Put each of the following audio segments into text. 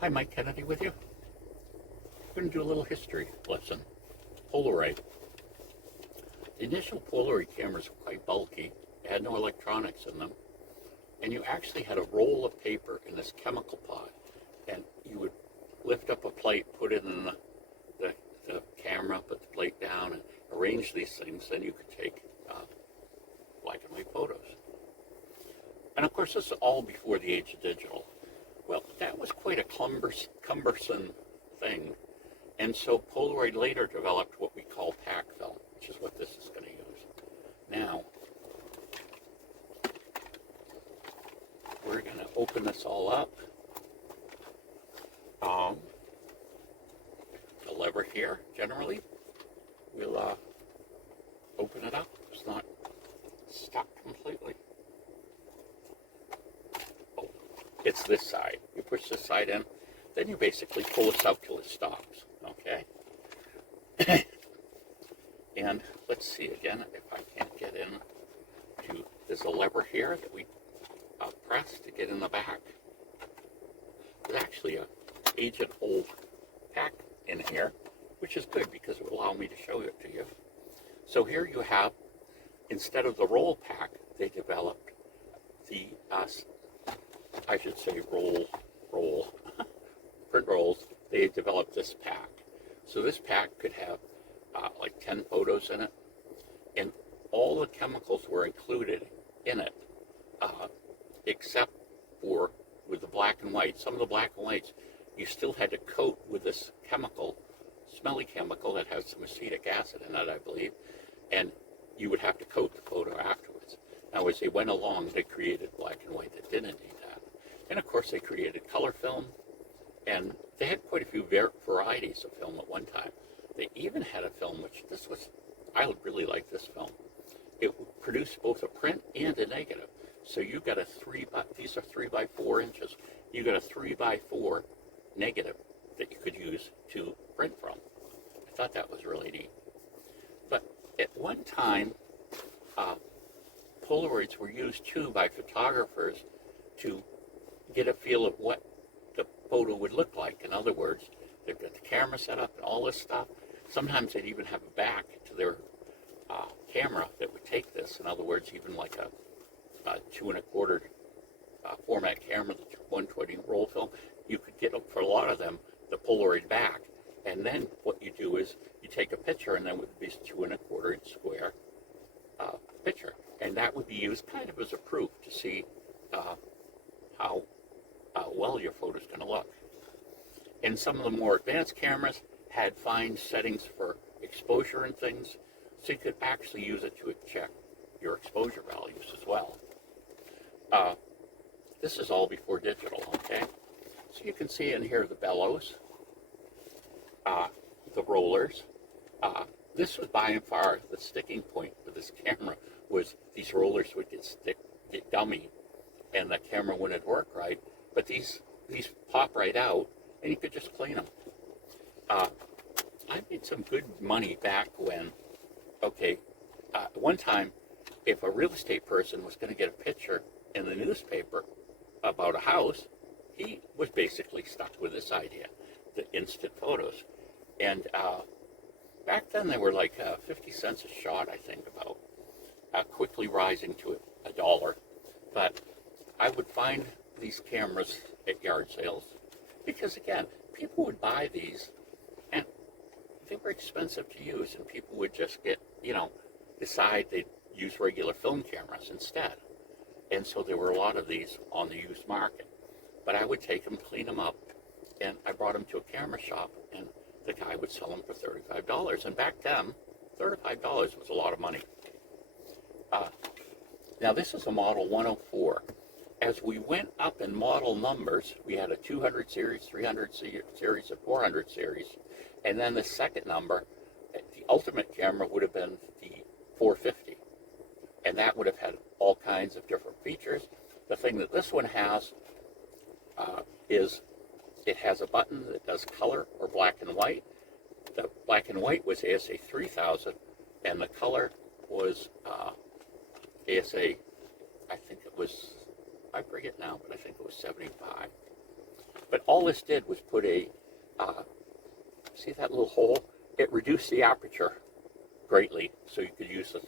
Hi, Mike Kennedy with you. We're going to do a little history lesson. Polaroid. The initial Polaroid cameras were quite bulky. They had no electronics in them. And you actually had a roll of paper in this chemical pot. And you would lift up a plate, put it in the camera, put the plate down, and arrange these things. Then you could take black and white photos. And of course, this is all before the age of digital. Well, that was quite a cumbersome thing. And so Polaroid later developed what we call pack film, which is what this is going to use. Now, we're going to open this all up. The lever here, generally, we'll open it up. It's not stuck completely. Oh, it's this side. You push this side in, then you basically pull this out till it stops, okay? And let's see again if I can't get in to, there's a lever here that we press to get in the back. There's actually a agent-old pack in here, which is good because it will allow me to show it to you. So here you have, instead of the roll pack, they developed the, I should say roll, print rolls, they developed this pack. So this pack could have like 10 photos in it, and all the chemicals were included in it, except for with the black and white. Some of the black and whites you still had to coat with this chemical, smelly chemical that has some acetic acid in it, I believe, and you would have to coat the photo afterwards. Now, as they went along, they created black and white that didn't need that. And of course, they created color film, and they had quite a few varieties of film at one time. They even had a film, which I really like this film. It produced both a print and a negative. So you got these are 3 by 4 inches. You got a 3 by 4 negative that you could use to print from. I thought that was really neat. But at one time, Polaroids were used too by photographers to get a feel of what the photo would look like. In other words, they've got the camera set up and all this stuff. Sometimes they'd even have a back to their camera that would take this. In other words, even like a 2 1/4 format camera, the 120 roll film, you could get, for a lot of them, the Polaroid back. And then what you do is you take a picture, and then with this 2 1/4 inch square picture, and that would be used kind of as a proof to see how well your photo's going to look. And some of the more advanced cameras had fine settings for exposure and things, so you could actually use it to check your exposure values as well. This is all before digital, okay? So you can see in here the bellows, the rollers. This was by and far the sticking point for this camera, was these rollers would get dummy, and the camera wouldn't work right. But these pop right out, and you could just clean them. I made some good money back when, one time, if a real estate person was going to get a picture in the newspaper about a house, he was basically stuck with this idea, the instant photos. And back then they were like 50 cents a shot, I think, about, quickly rising to $1. But I would find these cameras at yard sales because, again, people would buy these and they were expensive to use, and people would just decide they'd use regular film cameras instead. And so there were a lot of these on the used market. But I would take them, clean them up, and I brought them to a camera shop, and the guy would sell them for $35. And back then, $35 was a lot of money. Now this is a model 104. As we went up in model numbers, we had a 200 series, 300 series, and 400 series. And then the second number, the ultimate camera, would have been the 450. And that would have had all kinds of different features. The thing that this one has is it has a button that does color or black and white. The black and white was ASA 3000, and the color was ASA, I think it was, I forget now, but I think it was 75. But all this did was put a, see that little hole? It reduced the aperture greatly, so you could use this.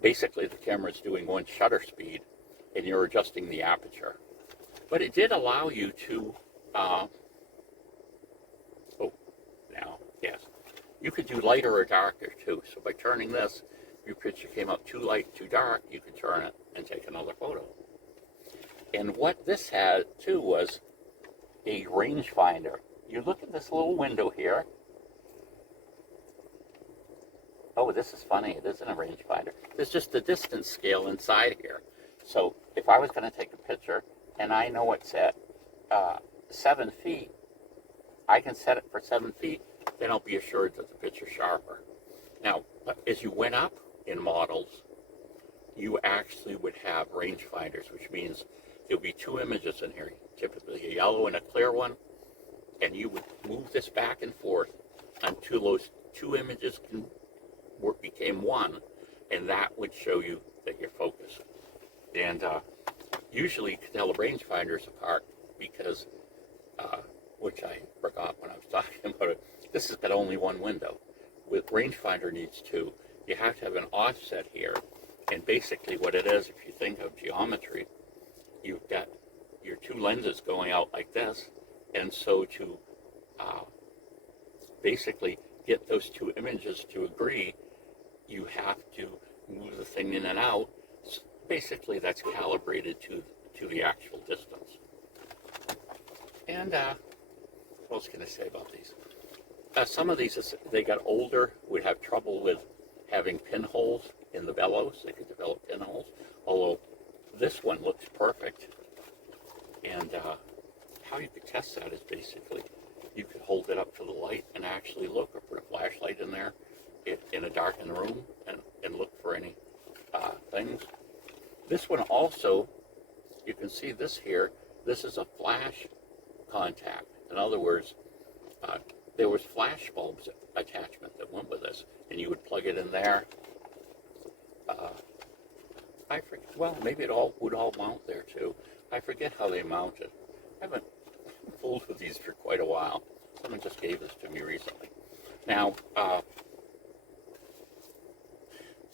Basically, the camera's doing one shutter speed, and you're adjusting the aperture. But it did allow you to, now, yes, you could do lighter or darker too. So by turning this, if your picture came up too light, too dark, you could turn it and take another photo. And what this had too was a rangefinder. You look at this little window here. Oh, this is funny. It isn't a rangefinder. There's just a distance scale inside here. So if I was going to take a picture and I know it's at 7 feet, I can set it for 7 feet, then I'll be assured that the picture's sharper. Now, as you went up in models, you actually would have rangefinders, which means there'll be two images in here, typically a yellow and a clear one, and you would move this back and forth until those two images became one, and that would show you that you're focused. And usually you can tell the rangefinders apart because, which I forgot when I was talking about it, this has got only one window. With rangefinder needs two. You have to have an offset here, and basically what it is, if you think of geometry, you've got your two lenses going out like this, and so to basically get those two images to agree, you have to move the thing in and out. Basically, that's calibrated to the actual distance. And what else can I say about these? Some of these, as they got older, would have trouble with having pinholes in the bellows. They could develop pinholes, although this one looks perfect. And how you could test that is basically you could hold it up to the light and actually look, or put a flashlight in there in a darkened room and look for any things. This one also, you can see this here, this is a flash contact. In other words, there was flash bulbs attachment that went with this, and you would plug it in there. I forget, well, maybe it would all mount there too. I forget how they mounted. I haven't fooled with these for quite a while. Someone just gave this to me recently. Now,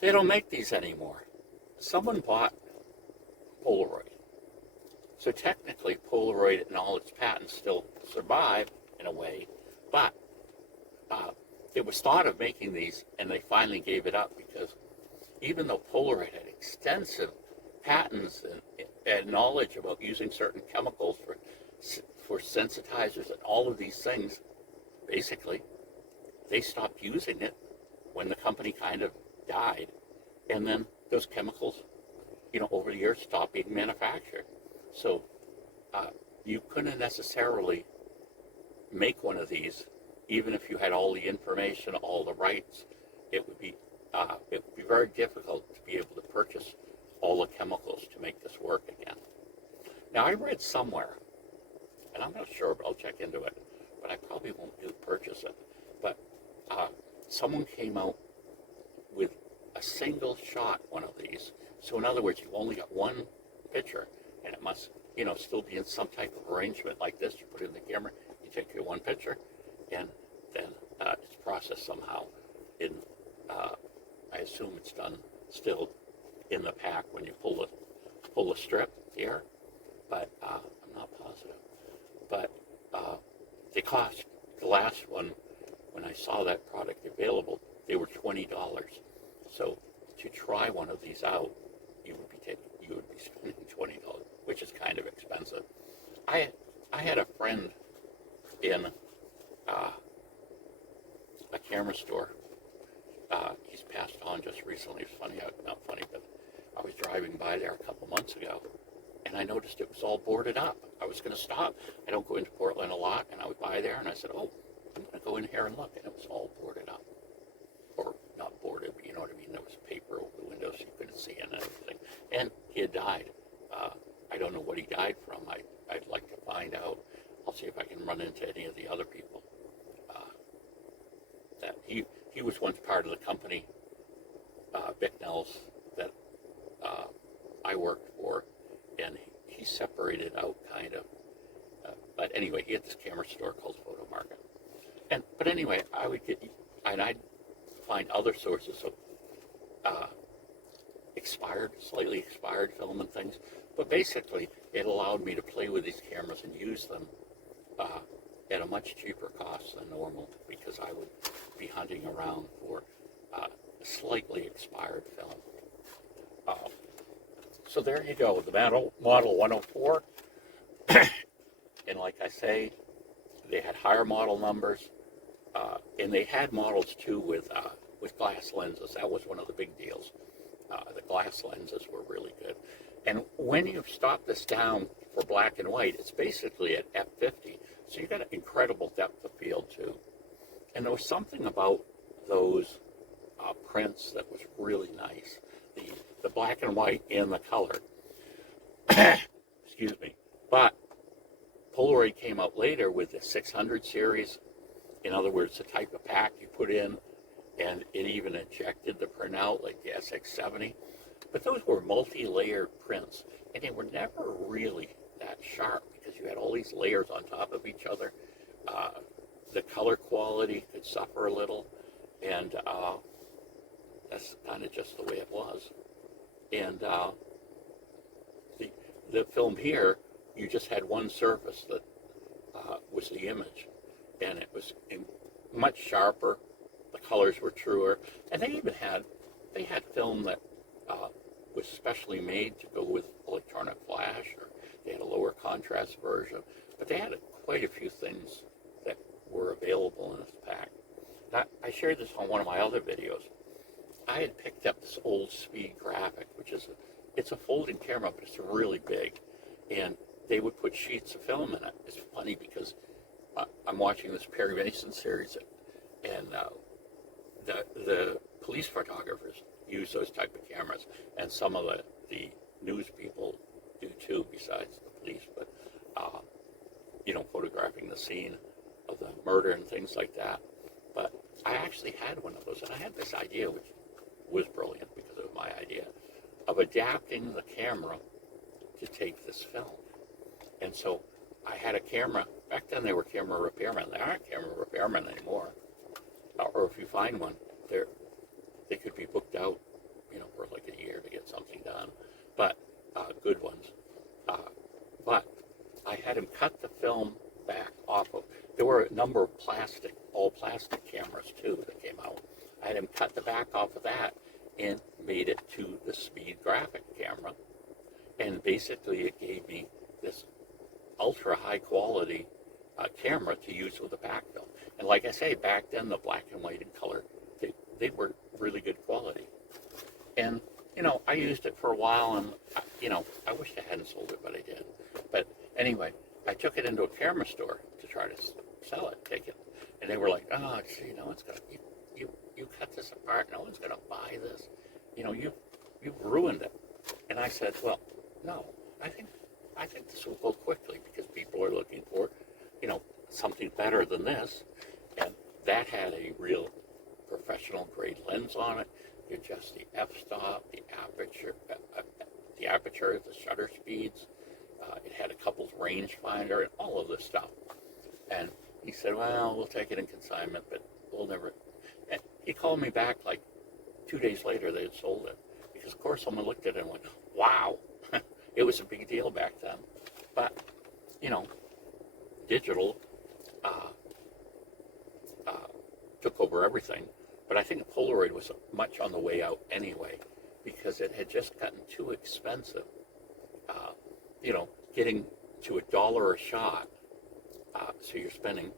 they don't make these anymore. Someone bought Polaroid. So technically, Polaroid and all its patents still survive in a way, but it was thought of making these, and they finally gave it up because even though Polaroid had extensive patents and knowledge about using certain chemicals for sensitizers and all of these things, basically, they stopped using it when the company kind of died, and then those chemicals, over the years stopped being manufactured. So you couldn't necessarily make one of these, even if you had all the information, all the rights. It would be very difficult to be able to purchase all the chemicals to make this work again. Now, I read somewhere, and I'm not sure, but I'll check into it, but I probably won't purchase it. But someone came out with a single shot one of these. So in other words, you've only got one picture, and it must, still be in some type of arrangement like this. You put it in the camera, you take your one picture, and then it's processed somehow. I assume it's done still in the pack when you pull the strip here, but I'm not positive. But they cost, the last one, when I saw that product available, they were $20. So to try one of these out, you would be spending $20, which is kind of expensive. I had a friend in a camera store. He's passed on just recently. It's funny, not funny, but I was driving by there a couple months ago, and I noticed it was all boarded up. I was going to stop. I don't go into Portland a lot, and I was by there, and I said, oh, I'm going to go in here and look, and it was all boarded up. Or not boarded, but you know what I mean. There was paper over the windows you couldn't see and everything. And he had died. I don't know what he died from. I'd like to find out. I'll see if I can run into any of the other people. That he was once part of the company, Bicknell's, that I worked for, and he separated out kind of But anyway, he had this camera store called Photo Market. But anyway, I'd find other sources of slightly expired film and things. But basically, it allowed me to play with these cameras and use them at a much cheaper cost than normal, because I would be hunting around for slightly expired film. So there you go, the Model 104. And like I say, they had higher model numbers, and they had models too with glass lenses. That was one of the big deals. The glass lenses were really good. And when you stop this down for black and white, it's basically at f50. So you got an incredible depth of field too. And there was something about those prints that was really nice. The black and white and the color. Excuse me. But Polaroid came out later with the 600 series. In other words, the type of pack you put in, and it even ejected the printout like the SX70. But those were multi-layered prints, and they were never really that sharp because you had all these layers on top of each other. The color quality could suffer a little, and that's kind of just the way it was. And the film here, you just had one surface that was the image, and it was much sharper. The colors were truer, and they had film that was specially made to go with electronic flash, or they had a lower contrast version, but they had quite a few things that were available in this pack. Now, I shared this on one of my other videos. I had picked up this old Speed Graphic, which is it's a folding camera, but it's really big, and they would put sheets of film in it. It's funny because I'm watching this Perry Mason series, and the police photographers use those type of cameras, and some of the news people do too, besides the police. But photographing the scene of the murder and things like that. But I actually had one of those, and I had this idea, which was brilliant because it was my idea, of adapting the camera to take this film. And so I had a camera. Back then they were camera repairmen. They aren't camera repairmen anymore. Or if you find one, they could be booked out, for like a year to get something done. But good ones. But I had him cut the film back off of. There were a number of all plastic cameras too that came out. I had him cut the back off of that and made it to the Speed Graphic camera. And basically it gave me this ultra high quality camera to use with the back film. And like I say, back then the black and white and color, they were really good quality. And, I used it for a while, and, I wished I hadn't sold it, but I did. But anyway, I took it into a camera store to try to sell it, take it. And they were like, oh, it's gonna, you cut this apart, no one's going to buy this. You've ruined it. And I said, well, no, I think this will go quickly because people are looking for, something better than this. And that had a real professional grade lens on it. You adjust the f-stop, the aperture, the shutter speeds. It had a couples rangefinder and all of this stuff. And he said, well, we'll take it in consignment, but we'll never. And he called me back like 2 days later. They had sold it because, of course, someone looked at it and went, wow. It was a big deal back then. But, digital took over everything. But I think Polaroid was much on the way out anyway, because it had just gotten too expensive. Getting to $1 a shot. So you're spending,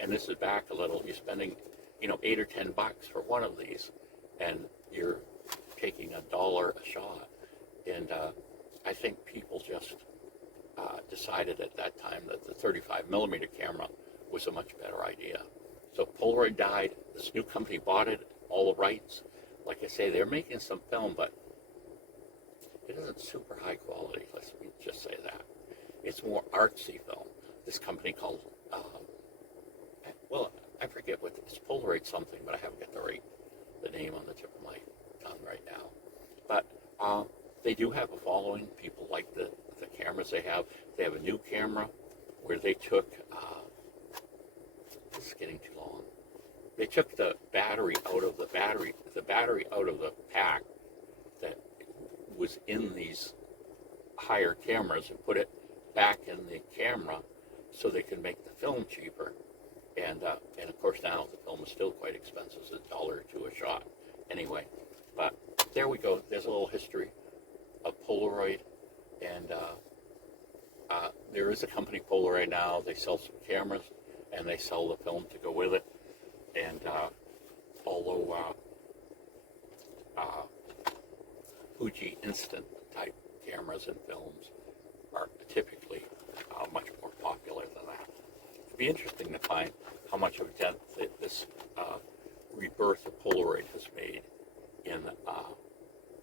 and this is back a little, you're spending, $8 or $10 for one of these, and you're taking $1 a shot. And I think people just decided at that time that the 35 millimeter camera was a much better idea. So Polaroid died. This new company bought it, all the rights. Like I say, they're making some film, but it isn't super high quality. Let's just say that. It's more artsy film. This company called, I forget what, it's Polaroid something, but I haven't got the name on the tip of my tongue right now. But they do have a following. People like the cameras they have. They have a new camera where they took, this is getting too long. They took the battery out of the battery out of the pack that was in these higher cameras and put it back in the camera so they could make the film cheaper. And of course now the film is still quite expensive. It's $1 or $2 a shot. Anyway, but there we go. There's a little history of Polaroid. And there is a company, Polaroid, now. They sell some cameras and they sell the film to go with it. And although Fuji instant type cameras and films are typically much more popular than that. It'd be interesting to find how much of a dent that this rebirth of Polaroid has made in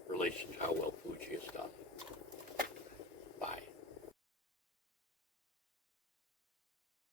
relation to how well Fuji has done.